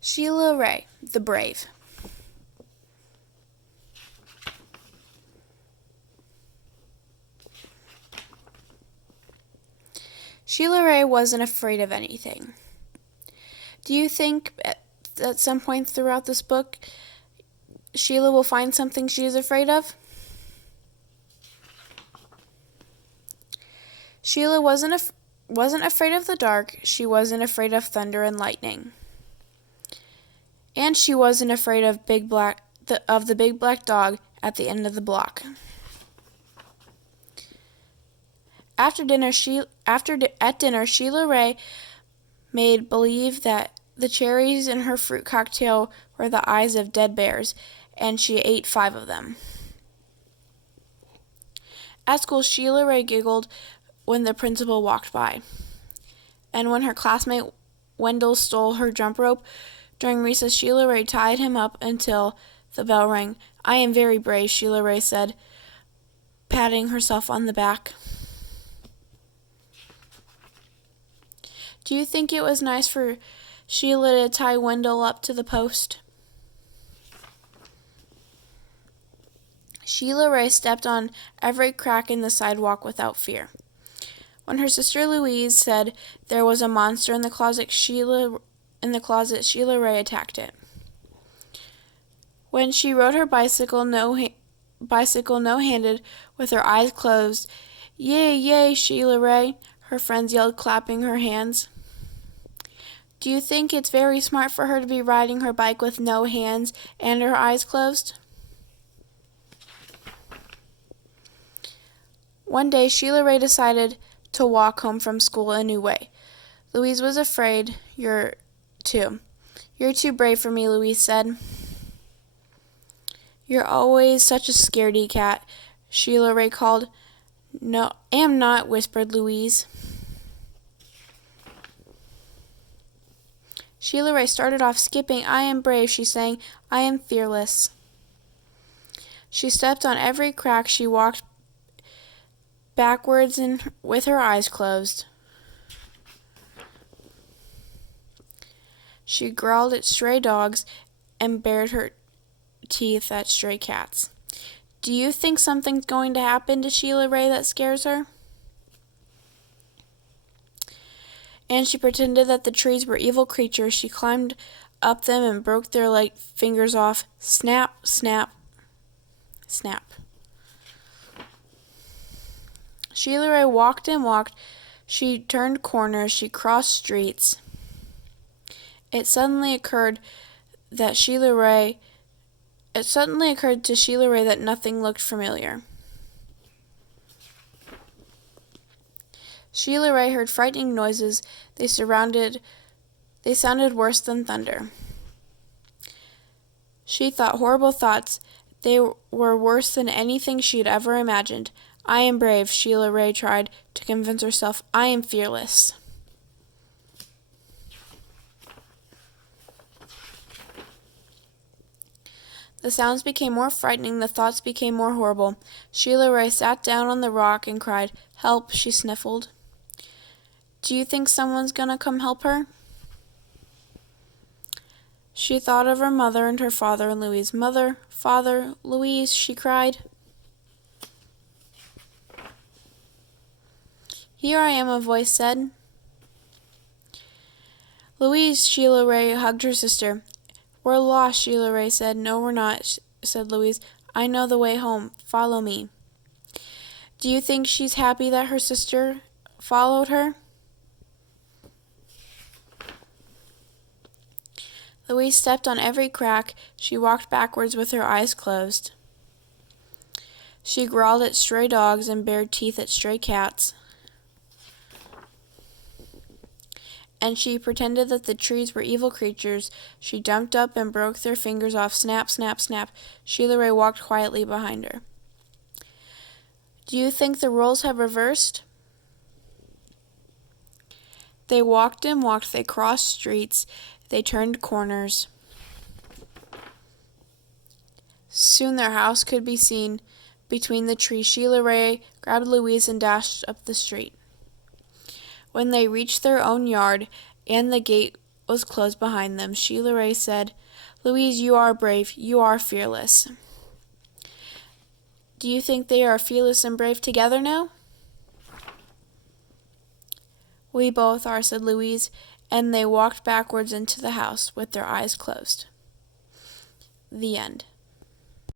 Sheila Rae, the Brave. Sheila Rae wasn't afraid of anything. Do you think at some point throughout this book, Sheila will find something she is afraid of? Sheila wasn't afraid of the dark. She wasn't afraid of thunder and lightning. And she wasn't afraid of the big black dog at the end of the block. At dinner, Sheila Rae made believe that the cherries in her fruit cocktail were the eyes of dead bears, and she ate 5 of them. At school, Sheila Rae giggled when the principal walked by. And when her classmate Wendell stole her jump rope during recess, Sheila Rae tied him up until the bell rang. "I am very brave," Sheila Rae said, patting herself on the back. Do you think it was nice for Sheila to tie Wendell up to the post? Sheila Rae stepped on every crack in the sidewalk without fear. When her sister Louise said there was a monster in the closet, Sheila Rae attacked it. When she rode her bicycle no-handed with her eyes closed, "Yay, yay, Sheila Rae," her friends yelled, clapping her hands. Do you think it's very smart for her to be riding her bike with no hands and her eyes closed? One day, Sheila Rae decided to walk home from school a new way. Louise was afraid. You're too brave for me," Louise said. "You're always such a scaredy cat," Sheila Rae called. "No, am not," whispered Louise. Sheila Rae started off skipping. "I am brave," she sang. "I am fearless." She stepped on every crack. She walked backwards with her eyes closed. She growled at stray dogs and bared her teeth at stray cats. Do you think something's going to happen to Sheila Rae that scares her? And she pretended that the trees were evil creatures. She climbed up them and broke their fingers off. Snap, snap, snap. Sheila Rae walked and walked. She turned corners. She crossed streets. It suddenly occurred to Sheila Rae that nothing looked familiar. Sheila Rae heard frightening noises. They sounded worse than thunder. She thought horrible thoughts. They were worse than anything she had ever imagined. "I am brave," Sheila Rae tried to convince herself. "I am fearless." The sounds became more frightening. The thoughts became more horrible. Sheila Rae sat down on the rock and cried. "Help," she sniffled. Do you think someone's gonna come help her? She thought of her mother and her father and Louise. "Mother, Father, Louise," she cried. "Here I am," a voice said. "Louise," Sheila Rae hugged her sister. "We're lost," Sheila Rae said. "No, we're not," said Louise. "I know the way home. Follow me." Do you think she's happy that her sister followed her? Louise stepped on every crack. She walked backwards with her eyes closed. She growled at stray dogs and bared teeth at stray cats. And she pretended that the trees were evil creatures. She jumped up and broke their fingers off. Snap, snap, snap. Sheila Rae walked quietly behind her. Do you think the roles have reversed? They walked and walked. They crossed streets. They turned corners. Soon their house could be seen between the trees. Sheila Rae grabbed Louise and dashed up the street. When they reached their own yard and the gate was closed behind them, Sheila Rae said, "Louise, you are brave. You are fearless." "Do you think they are fearless and brave together now?" "We both are," said Louise, and they walked backwards into the house with their eyes closed. The end.